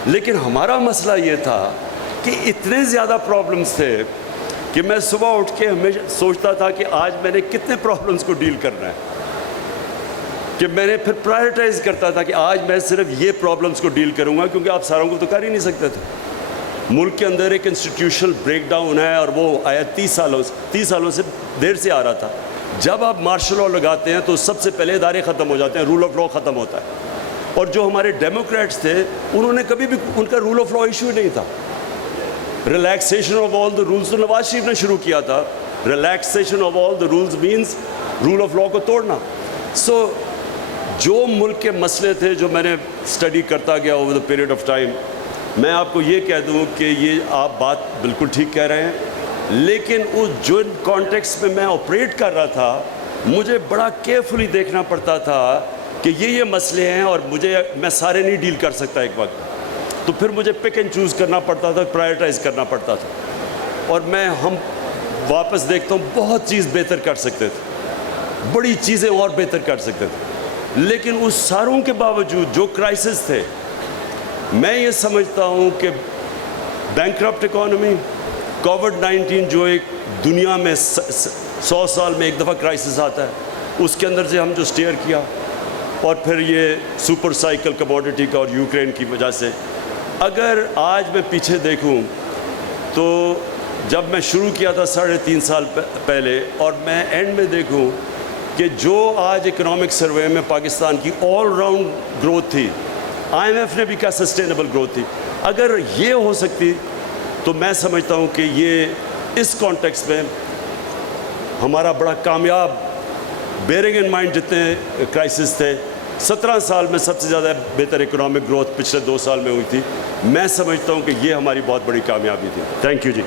لیکن ہمارا مسئلہ یہ تھا کہ اتنے زیادہ پرابلمس تھے کہ میں صبح اٹھ کے ہمیشہ سوچتا تھا کہ آج میں نے کتنے پرابلمس کو ڈیل کرنا ہے، کہ میں نے پھر پرائرٹائز کرتا تھا کہ آج میں صرف یہ پرابلمس کو ڈیل کروں گا، کیونکہ آپ ساروں کو تو کر ہی نہیں سکتے تھے۔ ملک کے اندر ایک انسٹیٹیوشنل بریک ڈاؤن ہے، اور وہ آیا 30 سالوں سے دیر سے آ رہا تھا۔ جب آپ مارشل لاء لگاتے ہیں تو سب سے پہلے ادارے ختم ہو جاتے ہیں، رول آف لاء ختم ہوتا ہے۔ اور جو ہمارے ڈیموکریٹس تھے انہوں نے کبھی بھی ان کا رول آف لاء ایشو نہیں تھا۔ Relaxation of all the rules تو نواز شریف نے شروع کیا تھا۔ Relaxation of all the rules means rule of law کو توڑنا۔ سو جو ملک کے مسئلے تھے جو میں نے اسٹڈی کرتا گیا over the period of time, میں آپ کو یہ کہہ دوں کہ یہ آپ بات بالکل ٹھیک کہہ رہے ہیں، لیکن اس جو کانٹیکسٹ میں آپریٹ کر رہا تھا مجھے بڑا کیئرفلی دیکھنا پڑتا تھا کہ یہ مسئلے ہیں اور میں سارے نہیں ڈیل کر سکتا ایک وقت، تو پھر مجھے پک اینڈ چوز کرنا پڑتا تھا، پرائرٹائز کرنا پڑتا تھا۔ اور ہم واپس دیکھتا ہوں بہت چیز بہتر کر سکتے تھے، بڑی چیزیں اور بہتر کر سکتے تھے، لیکن اس ساروں کے باوجود جو کرائسس تھے، میں یہ سمجھتا ہوں کہ بینکرپٹ اکانومی، کووڈ-19 جو ایک دنیا میں 100 سال میں ایک دفعہ کرائسس آتا ہے، اس کے اندر سے ہم جو سٹیئر کیا، اور پھر یہ سپر سائیکل کموڈٹی کا اور یوکرین کی وجہ سے، اگر آج میں پیچھے دیکھوں تو جب میں شروع کیا تھا 3.5 سال پہلے، اور میں اینڈ میں دیکھوں کہ جو آج اکنامک سروے میں پاکستان کی آل راؤنڈ گروتھ تھی، آئی ایم ایف نے بھی کہا سسٹینیبل گروتھ تھی، اگر یہ ہو سکتی تو میں سمجھتا ہوں کہ یہ اس کانٹیکسٹ میں ہمارا بڑا کامیاب، بیئرنگ ان مائنڈ جتنے کرائسس تھے، 17 سال میں سب سے زیادہ بہتر اکنامک گروتھ پچھلے 2 سال میں ہوئی تھی، میں سمجھتا ہوں کہ یہ ہماری بہت بڑی کامیابی تھی۔ Thank you G.